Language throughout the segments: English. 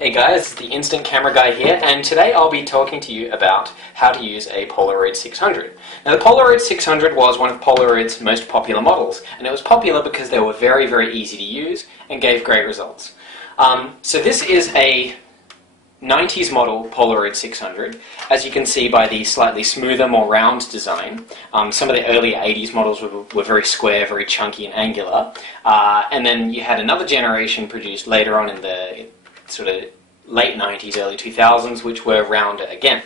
Hey guys, it's the Instant Camera Guy here, and today I'll be talking to you about how to use a Polaroid 600. Now the Polaroid 600 was one of Polaroid's most popular models, and it was popular because they were very, very easy to use and gave great results. So this is a 90s model Polaroid 600, as you can see by the slightly smoother, more round design. Some of the earlier 80s models were very square, very chunky and angular, and then you had another generation produced later on in the sort of late 90s, early 2000s, which were rounder again.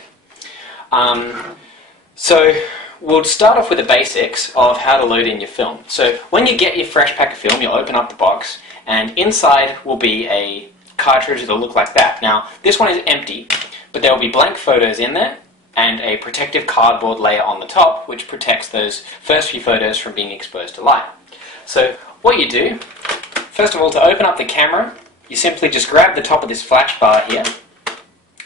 So we'll start off with the basics of how to load in your film. So when you get your fresh pack of film, you'll open up the box, and inside will be a cartridge that'll look like that. Now, this one is empty, but there will be blank photos in there, and a protective cardboard layer on the top, which protects those first few photos from being exposed to light. So what you do, first of all, to open up the camera, you simply just grab the top of this flash bar here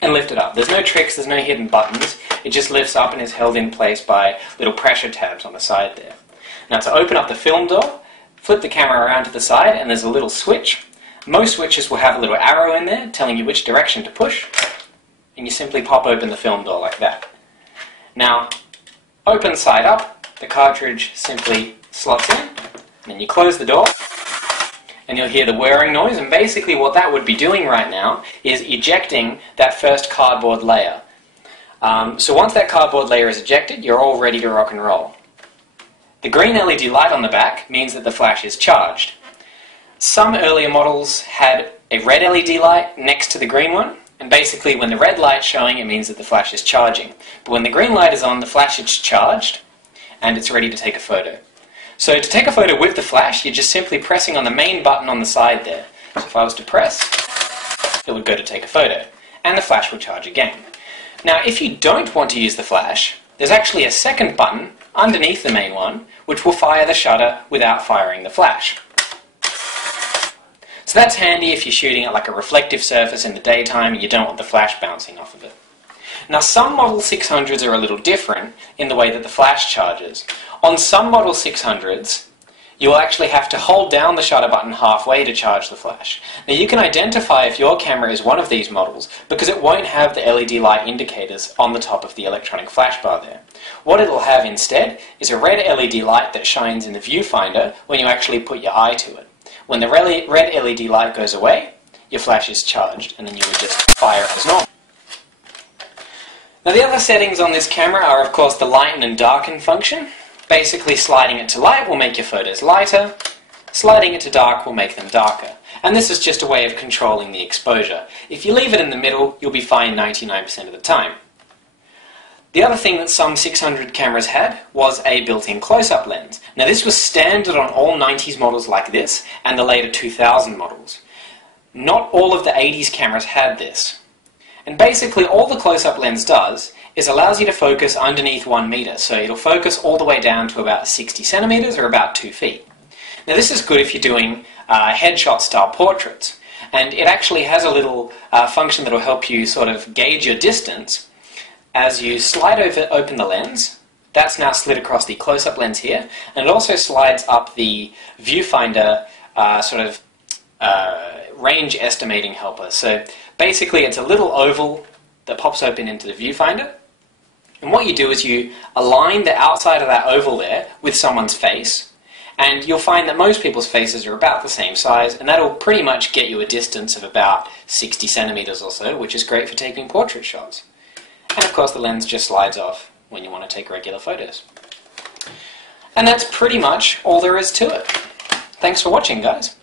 and lift it up. There's no tricks, there's no hidden buttons. It just lifts up and is held in place by little pressure tabs on the side there. Now to open up the film door, flip the camera around to the side and there's a little switch. Most switches will have a little arrow in there telling you which direction to push, and you simply pop open the film door like that. Now, open side up, the cartridge simply slots in, and then you close the door, and you'll hear the whirring noise, and basically what that would be doing right now is ejecting that first cardboard layer. So once that cardboard layer is ejected, you're all ready to rock and roll. The green LED light on the back means that the flash is charged. Some earlier models had a red LED light next to the green one, and basically when the red light's showing, it means that the flash is charging. But when the green light is on, the flash is charged, and it's ready to take a photo. So to take a photo with the flash, you're just simply pressing on the main button on the side there. So if I was to press, it would go to take a photo, and the flash will charge again. Now if you don't want to use the flash, there's actually a second button underneath the main one, which will fire the shutter without firing the flash. So that's handy if you're shooting at like a reflective surface in the daytime and you don't want the flash bouncing off of it. Now some Model 600s are a little different in the way that the flash charges. On some Model 600s, you'll actually have to hold down the shutter button halfway to charge the flash. Now you can identify if your camera is one of these models because it won't have the LED light indicators on the top of the electronic flash bar there. What it'll have instead is a red LED light that shines in the viewfinder when you actually put your eye to it. When the red LED light goes away, your flash is charged, and then you would just fire it as normal. Now the other settings on this camera are of course the lighten and darken function. Basically sliding it to light will make your photos lighter, sliding it to dark will make them darker. And this is just a way of controlling the exposure. If you leave it in the middle, you'll be fine 99% of the time. The other thing that some 600 cameras had was a built-in close-up lens. Now this was standard on all 90s models like this and the later 2000 models. Not all of the 80s cameras had this. And basically all the close-up lens does is allows you to focus underneath 1 meter, so it'll focus all the way down to about 60 centimeters or about 2 feet. Now this is good if you're doing headshot style portraits, and it actually has a little function that will help you sort of gauge your distance. As you slide open the lens, that's now slid across the close-up lens here, and it also slides up the viewfinder range estimating helper. So basically it's a little oval that pops open into the viewfinder, and what you do is you align the outside of that oval there with someone's face, and you'll find that most people's faces are about the same size, and that'll pretty much get you a distance of about 60 centimeters or so, which is great for taking portrait shots. And of course the lens just slides off when you want to take regular photos. And that's pretty much all there is to it. Thanks for watching, guys.